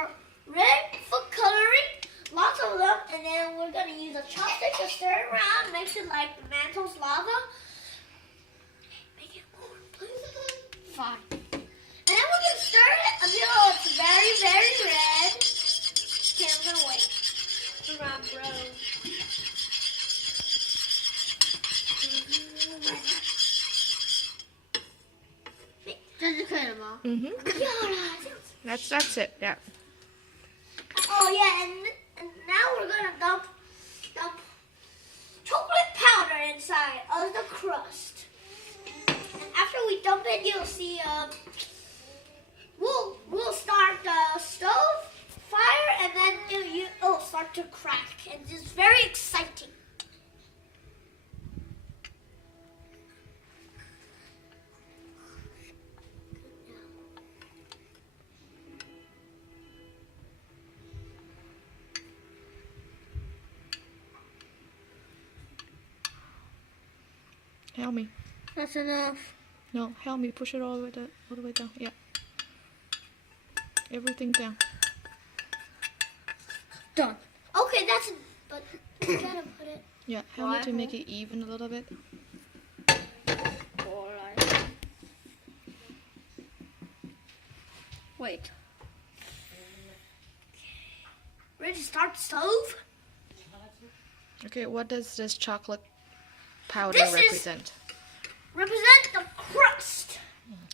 for red food coloring, lots of them, and then we're gonna use a chopstick to stir it around, mix it like the mantle's lava. Make it more, please. Fine. And then we're gonna stir it until it's very, very red. Okay, I'm gonna wait. Around, bro. That's it. Yeah. Oh yeah, and now we're gonna dump chocolate powder inside of the crust. And after we dump it, you'll see we'll start the stove fire, and then it'll start to crack, and it's very exciting. Help me. That's enough. No, help me. Push it all the way down. Yeah. Everything down. Done. Okay, that's. But you gotta put it. Yeah, help me to make it even a little bit. Alright. Wait. Ready to start the stove? Okay, what does this chocolate powder This represent? Represent the crust.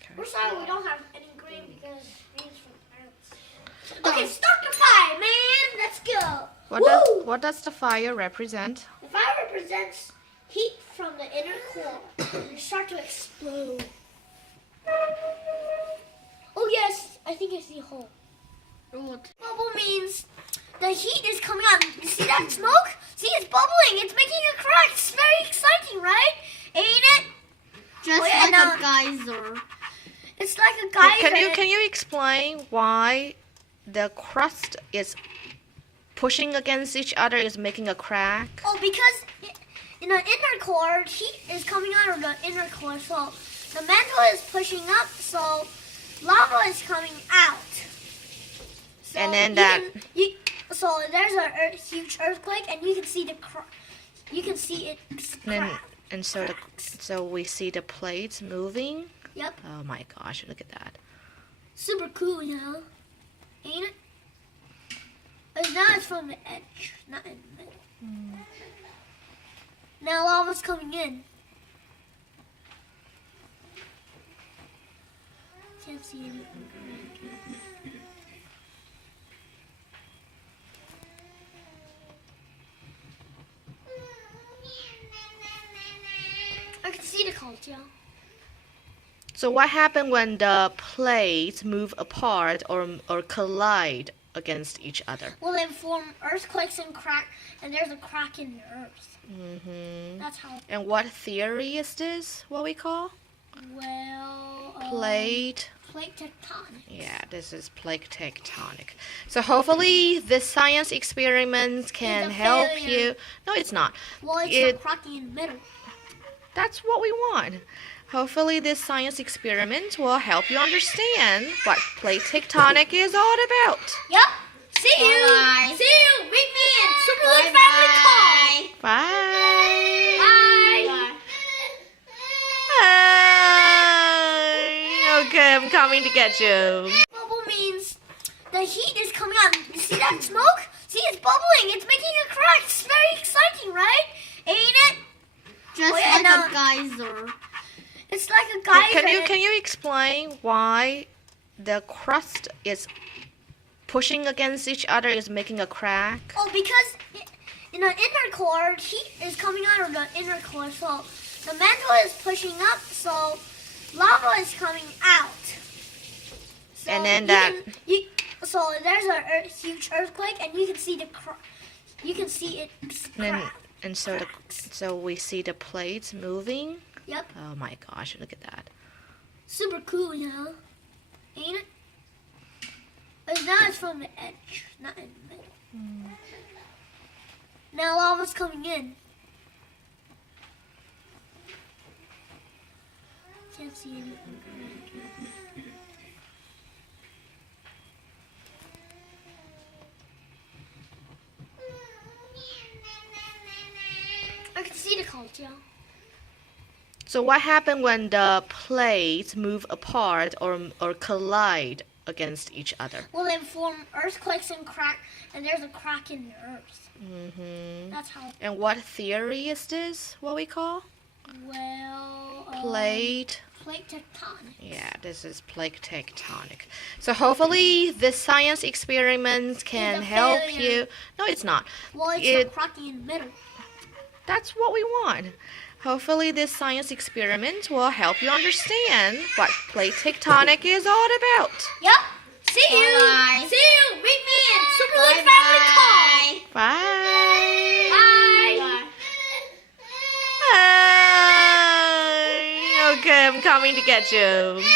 Okay. We're sorry we don't have any green because green's from parents. Okay, start the fire, man. Let's go. What does the fire represent? The fire represents heat from the inner core. You start to explode. Oh yes, I think I see a hole. Bubble means the heat is coming out. You see that smoke? See, it's bubbling. It's making a crack. It's very exciting, right? Ain't it? Just like a geyser. It's like a geyser. Can you explain why the crust is pushing against each other is making a crack? Oh, because in the inner core, heat is coming out of the inner core, so the mantle is pushing up, so lava is coming out. So And then so there's a huge earthquake, and you can see it crack. And so we see the plates moving. Yep. Oh my gosh, look at that. Super cool, you know? Ain't it? But now it's from the edge, not in the middle. Now lava's coming in. Can't see anything. I can see the culture. So what happened when the plates move apart or collide against each other? Well, they form earthquakes and crack, and there's a crack in the earth. Mm-hmm. That's how. And what theory is this? What we call? Well, Plate tectonic. Yeah, this is plate tectonic. So hopefully this science experiment can help you. No, it's not. Well, it's not cracking in the middle. That's what we want. Hopefully this science experiment will help you understand what plate tectonic is all about. Yep. See you. Bye. See you. Meet me in Super Luke Family Call. Bye. Bye. Bye. Okay, I'm coming to get you. Bubble means the heat is coming out. You see that smoke? See, it's bubbling. It's making a crack. It's very exciting, right? Ain't it? Just like a geyser. It's like a geyser. Can you explain why the crust is pushing against each other is making a crack? Oh, because in the inner core, heat is coming out of the inner core, so the mantle is pushing up, so lava is coming out. So And then so there's a huge earthquake, and you can see it crack. And so we see the plates moving. Yep. Oh my gosh, look at that. Super cool, you know? Ain't it? But now it's from the edge, not in the middle. Now lava's coming in. Can't see anything. So what happened when the plates move apart or collide against each other? Well, they form earthquakes and crack, and there's a crack in the earth. Mm-hmm. That's how. And what theory is this? What we call? Well, Plate tectonic. Yeah, this is plate tectonic. So hopefully this science experiment can help you. No, it's not. Well, it's not cracky in the middle. That's what we want. Hopefully this science experiment will help you understand what plate tectonic is all about. Yep. See you. Bye. See you. Meet me in Super Luke Family Call. Bye. Bye. Bye. Okay, I'm coming to get you.